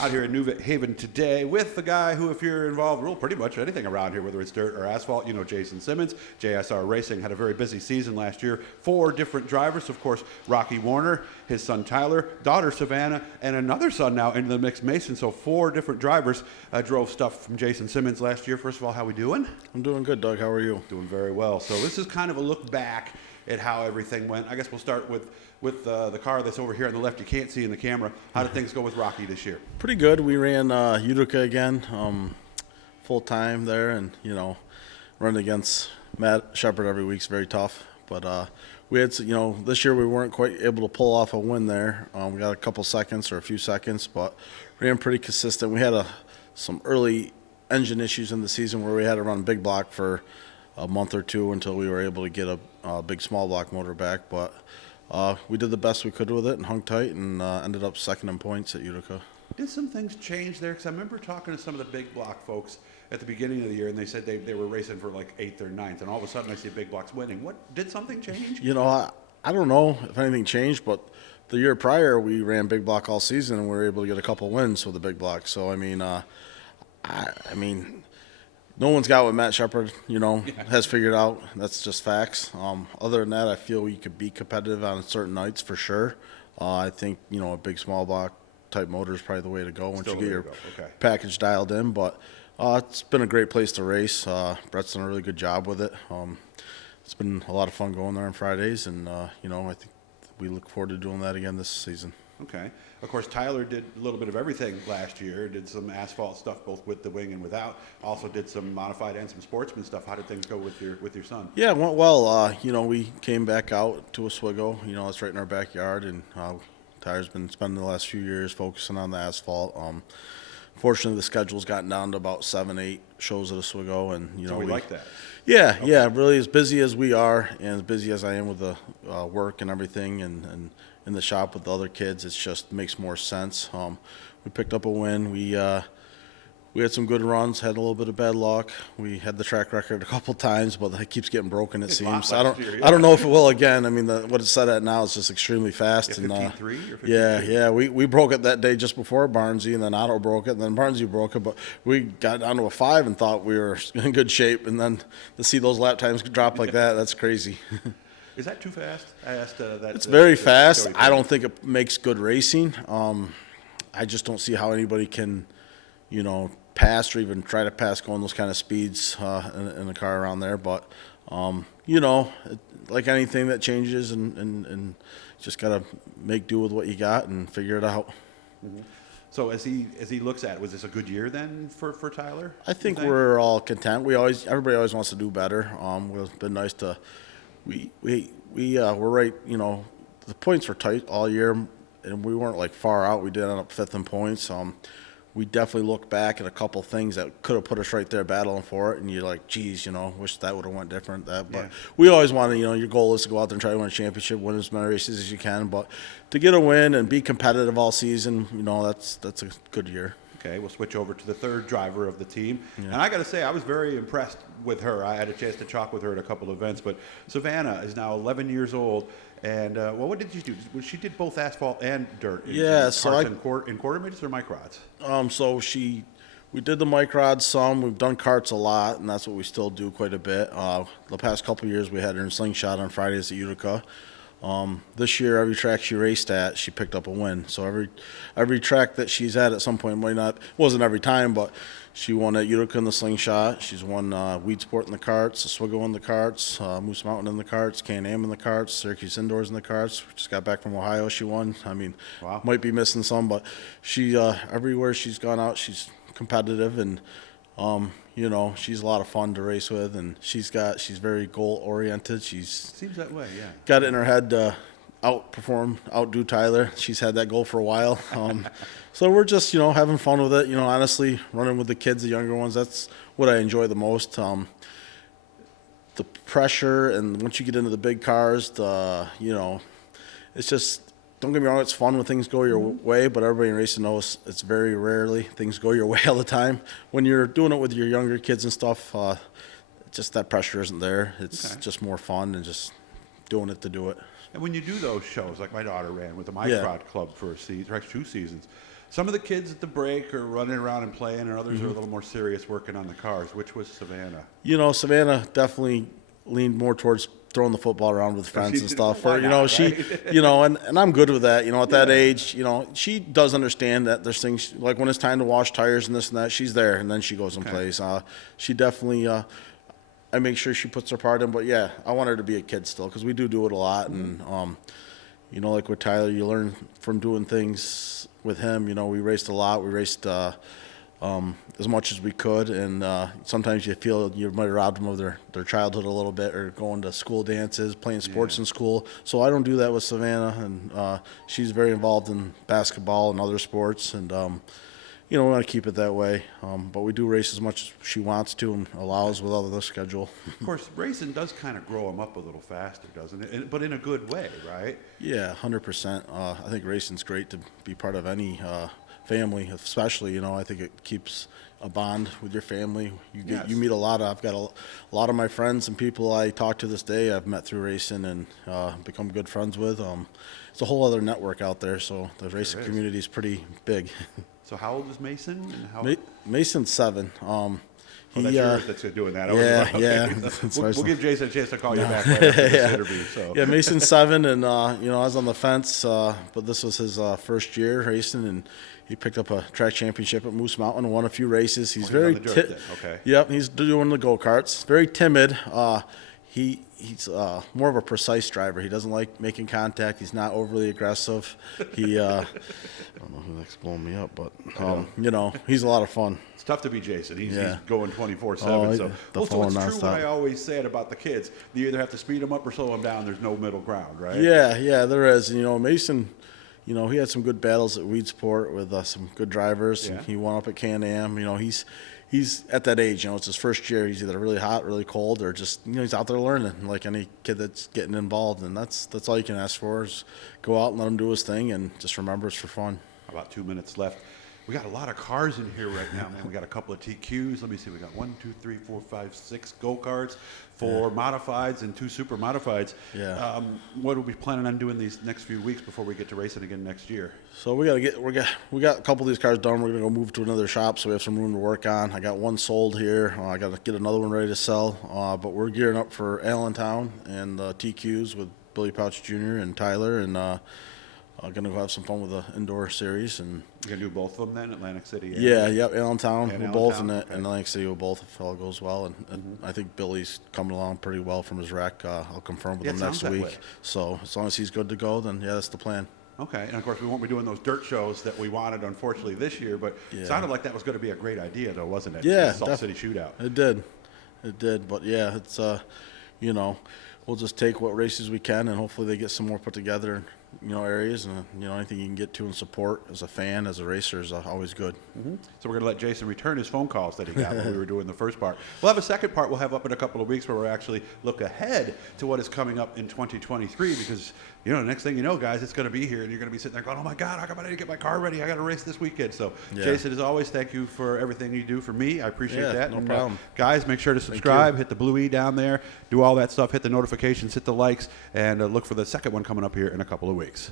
Out here in New Haven today with the guy who, if you're involved real pretty much anything around here, whether it's dirt or asphalt, you know Jason Simmons. JSR Racing had a very busy season last year. 4 different drivers, of course, Rocky Warner, his son Tyler, daughter Savannah, and another son now into the mix, Mason. So 4 different drivers drove stuff from Jason Simmons last year. First of all, how we doing? I'm doing good, Doug. How are you? Doing very well. So this is kind of a look back at how everything went. I guess we'll start with the car that's over here on the left. You can't see in the camera. How did things go with Rocky this year? Pretty good. We ran Utica again, full time there, and running against Matt Shepard every week's very tough. But we had, this year we weren't quite able to pull off a win there. We got a couple seconds or a few seconds, but ran pretty consistent. We had some early engine issues in the season where we had to run big block for a month or two until we were able to get a big small block motor back. But we did the best we could with it and hung tight and ended up second in points at Utica. Did some things change there? Because I remember talking to some of the big block folks at the beginning of the year, and they said they were racing for like 8th or 9th, and all of a sudden I see big blocks winning. Did something change? I don't know if anything changed, but the year prior we ran big block all season and we were able to get a couple wins with the big block. So I mean, no one's got what Matt Shepard, has figured out. That's just facts. Other than that, I feel we could be competitive on certain nights for sure. I think, a big small block type motor is probably the way to go once you get your package dialed in. But it's been a great place to race. Brett's done a really good job with it. It's been a lot of fun going there on Fridays, and, I think we look forward to doing that again this season. Okay. Of course, Tyler did a little bit of everything last year. Did some asphalt stuff both with the wing and without. Also did some modified and some sportsman stuff. How did things go with your son? Yeah, it went well. We came back out to Oswego. It's right in our backyard, and Tyler's been spending the last few years focusing on the asphalt. Fortunately, the schedule's gotten down to about 7-8 shows at Oswego, and so we like that. Yeah, okay. Yeah, really as busy as we are and as busy as I am with the work and everything, and in the shop with the other kids, it just makes more sense. We picked up a win. We had some good runs, had a little bit of bad luck. We had the track record a couple times, but it keeps getting broken, it seems. I don't know if it will again. I mean, what it's set at now is just extremely fast. 53 or 52? Yeah. We broke it that day just before Barnesy, and then Otto broke it, and then Barnesy broke it. But we got down to a 5 and thought we were in good shape, and then to see those lap times drop like that's crazy. Is that too fast? I asked that. It's very fast. I don't think it makes good racing. I just don't see how anybody can, pass or even try to pass going those kind of speeds in a car around there. But, like anything that changes and just got to make do with what you got and figure it out. Mm-hmm. So as he looks at it, was this a good year then for Tyler? I think we're all content. Everybody always wants to do better. It's been nice to we're right, the points were tight all year, and we weren't like far out. We did end up 5th in points. We definitely look back at a couple things that could have put us right there battling for it, and you're like, geez, wish that would have went different. But we always want to, your goal is to go out there and try to win a championship, win as many races as you can. But to get a win and be competitive all season, that's a good year. Okay, we'll switch over to the 3rd driver of the team. Yeah. And I got to say, I was very impressed with her. I had a chance to talk with her at a couple of events. But Savannah is now 11 years old. And, what did she do? She did both asphalt and dirt. In quarter midgets or microds? We did the microds some. We've done karts a lot, and that's what we still do quite a bit. The past couple of years, we had her in slingshot on Fridays at Utica. This year, every track she raced at, she picked up a win. So every track that she's at some point wasn't every time, but she won at Utica in the slingshot. She's won Weed Sport in the karts, Oswego in the karts, Moose Mountain in the karts, Can-Am in the karts, Syracuse Indoors in the karts. Just got back from Ohio, she won. I mean, wow. Might be missing some, but she everywhere she's gone out, she's competitive, and she's a lot of fun to race with, and she's very goal oriented. Seems that way, yeah. Got it in her head to outdo Tyler. She's had that goal for a while. So we're just, having fun with it. Honestly, running with the kids, the younger ones, that's what I enjoy the most. The pressure, and once you get into the big cars, it's just, don't get me wrong, it's fun when things go your way, but everybody in racing knows it's very rarely things go your way all the time. When you're doing it with your younger kids and stuff, just that pressure isn't there. It's just more fun and just doing it to do it. And when you do those shows, like my daughter ran with the Microd Club for a season, or actually 2 seasons, Some of the kids at the break are running around and playing, and others are a little more serious working on the cars. Which was Savannah? Savannah definitely leaned more towards throwing the football around with friends She and did- stuff. why Or, not, she, right? and I'm good with that. At that Yeah. age, she does understand that there's things like when it's time to wash tires and this and that, she's there, and then she goes and plays. She definitely, I make sure she puts her part in. But yeah, I want her to be a kid still because we do it a lot, and like with Tyler, you learn from doing things with him. We raced a lot. We raced as much as we could, and sometimes you feel you might have robbed them of their childhood a little bit, or going to school dances, playing sports in school. So I don't do that with Savannah, and she's very involved in basketball and other sports, and we want to keep it that way. But we do race as much as she wants to and allows with other schedule. Of course, racing does kind of grow them up a little faster, doesn't it? But in a good way, right? Yeah, 100%. I think racing's great to be part of any family, especially. I think it keeps a bond with your family. You meet a lot of. I've got a lot of my friends and people I talk to this day I've met through racing and become good friends with. It's a whole other network out there, so the racing community is pretty big. So how old is Mason? And how? Mason's 7. That's yours that's doing that. Yeah. We'll give Jason a chance to call you back right after this interview. So. Yeah, Mason's 7, and I was on the fence, but this was his first year racing, and he picked up a track championship at Moose Mountain and won a few races. He's very on the dirt then, okay. Yep, he's doing the go-karts. Very timid. He's more of a precise driver. He doesn't like making contact. He's not overly aggressive. He I don't know who likes blowing me up, but he's a lot of fun. It's tough to be Jason. He's going 24/7. Oh, So the it's phone true nonstop. what I always said about the kids. You either have to speed them up or slow them down. There's no middle ground, right? Yeah, there is. And, Mason, he had some good battles at Weedsport with some good drivers. Yeah. And he won up at Can-Am. He's at that age. It's his first year. He's either really hot, really cold, or just he's out there learning like any kid that's getting involved. And that's all you can ask for is go out and let him do his thing, and just remember it's for fun. About 2 minutes left. We got a lot of cars in here right now, man. We got a couple of TQs. Let me see. We got 1, 2, 3, 4, 5, 6 go-karts, 4 modifieds, and 2 super modifieds. Yeah. What are we planning on doing these next few weeks before we get to racing again next year? So we got a couple of these cars done. We're gonna go move to another shop, so we have some room to work on. I got one sold here. I got to get another one ready to sell. But we're gearing up for Allentown and TQs with Billy Pouch Jr. and Tyler, and gonna go have some fun with the indoor series. And You're going to do both of them then, Atlantic City? Allentown. And We'll both, Allentown, and Atlantic City will both if all goes well. And I think Billy's coming along pretty well from his wreck. I'll confirm with Yeah, him it next sounds that week. way. So as long as he's good to go, then that's the plan. Okay, and of course we won't be doing those dirt shows that we wanted, unfortunately, this year. But it sounded like that was going to be a great idea, though, wasn't it? Yeah, the Salt City Shootout. It did. But yeah, it's we'll just take what races we can, and hopefully they get some more put together. Areas, and anything you can get to and support as a fan, as a racer is always good. So we're going to let Jason return his phone calls that he got when we were doing the first part. We'll have a second part we'll have up in a couple of weeks where we'll actually look ahead to what is coming up in 2023 because, the next thing you know, guys, it's going to be here and you're going to be sitting there going, oh, my God, how come I didn't get my car ready? I got to race this weekend. So, Jason, as always, thank you for everything you do for me. I appreciate that. No problem. Guys, make sure to subscribe, hit the blue E down there, do all that stuff, hit the notifications, hit the likes, and look for the second one coming up here in a couple of weeks.